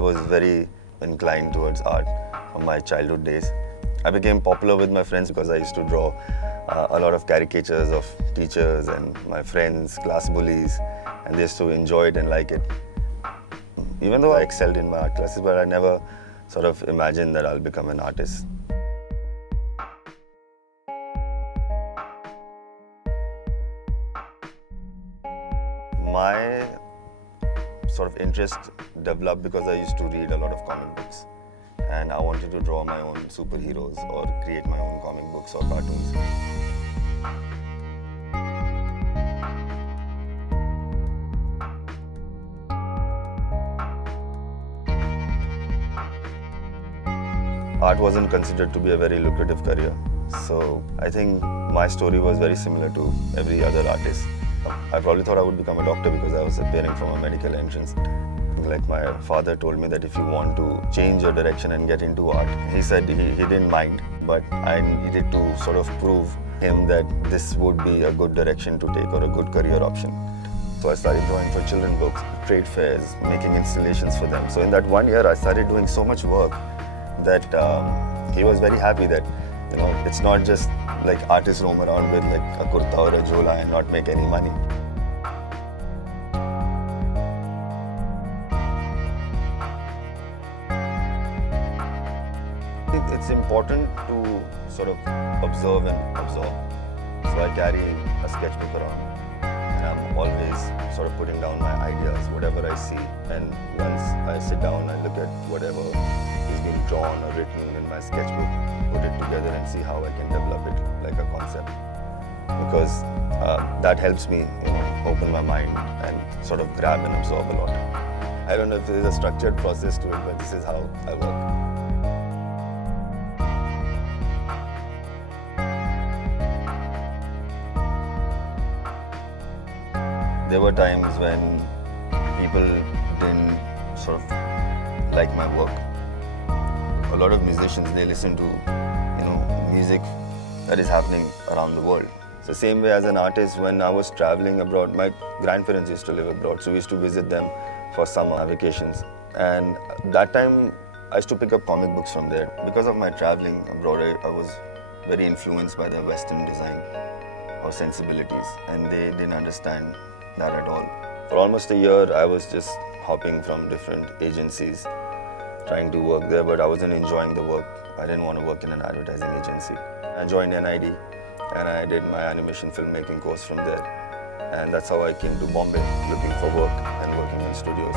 was very inclined towards art from my childhood days. I became popular with my friends because I used to draw a lot of caricatures of teachers and my friends, class bullies, and they used to enjoy it and like it. Even though I excelled in my art classes, but I never sort of imagined that I'll become an artist. My sort of interest developed because I used to read a lot of comic books, and I wanted to draw my own superheroes or create my own comic books or cartoons. Art wasn't considered to be a very lucrative career, so I think my story was very similar to every other artist. I probably thought I would become a doctor because I was appearing from a medical entrance. Like my father told me that if you want to change your direction and get into art, he said he didn't mind, but I needed to sort of prove him that this would be a good direction to take or a good career option. So I started drawing for children's books, trade fairs, making installations for them. So in that 1 year, I started doing so much work that he was very happy that, you know, it's not just like artists roam around with like a kurta or a jhola and not make any money. It's important to sort of observe and absorb. So I carry a sketchbook around and I'm always sort of putting down my ideas, whatever I see. And once I sit down, I look at whatever is being drawn or written in my sketchbook, put it together and see how I can develop it like a concept. Because that helps me, you know, open my mind and sort of grab and absorb a lot. I don't know if there's a structured process to it, but this is how I work. There were times when people didn't sort of like my work. A lot of musicians, they listen to, you know, music that is happening around the world. So same way as an artist, when I was traveling abroad, my grandparents used to live abroad, so we used to visit them for summer vacations. And that time, I used to pick up comic books from there. Because of my traveling abroad, I was very influenced by the Western design or sensibilities, and they didn't understand that at all. For almost a year, I was just hopping from different agencies, trying to work there, but I wasn't enjoying the work. I didn't want to work in an advertising agency. I joined M.A.D. and I did my animation filmmaking course from there. And that's how I came to Bombay, looking for work and working in studios.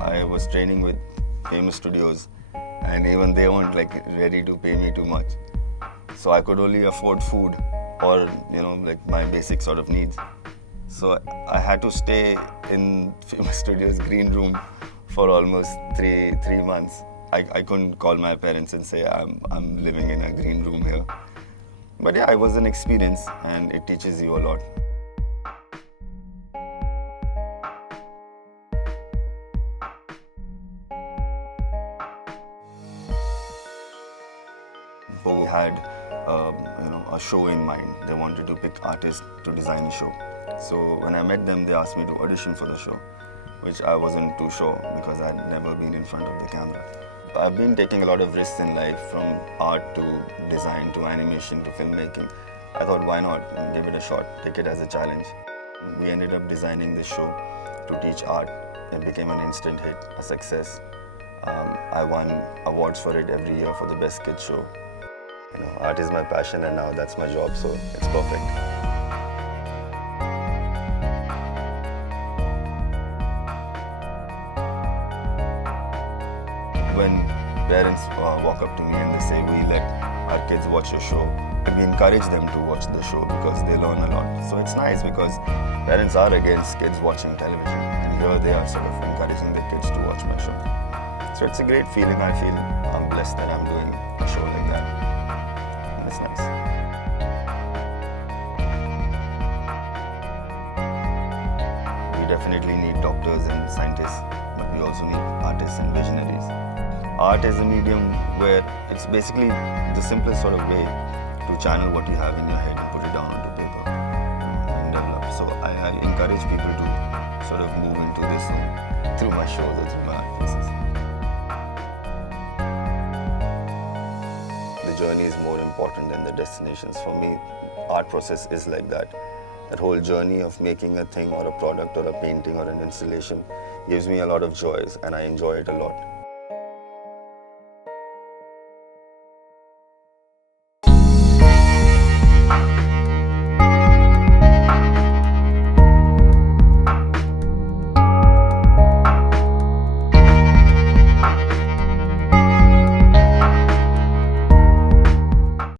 I was training with famous studios, and even they weren't like ready to pay me too much. So I could only afford food or, you know, like my basic sort of needs. So I had to stay in famous studios' green room for almost three months. I couldn't call my parents and say I'm living in a green room here. But yeah, it was an experience and it teaches you a lot. We had a show in mind. They wanted to pick artists to design a show. So when I met them, they asked me to audition for the show, which I wasn't too sure because I'd never been in front of the camera. I've been taking a lot of risks in life, from art to design to animation to filmmaking. I thought, why not give it a shot, take it as a challenge. We ended up designing this show to teach art. It became an instant hit, a success. I won awards for it every year for the best kids show. You know, art is my passion and now that's my job, so it's perfect. When parents walk up to me and they say, we let our kids watch your show, we encourage them to watch the show because they learn a lot. So it's nice because parents are against kids watching television, and here they are sort of encouraging their kids to watch my show. So it's a great feeling. I feel I'm blessed that I'm doing a show like that. And it's nice. We definitely need doctors and scientists, but we also need artists and visionaries. Art is a medium where it's basically the simplest sort of way to channel what you have in your head and put it down onto paper and develop. So I encourage people to sort of move into this through my shows or through my art pieces. The journey is more important than the destinations. For me, art process is like that. That whole journey of making a thing or a product or a painting or an installation gives me a lot of joys, and I enjoy it a lot.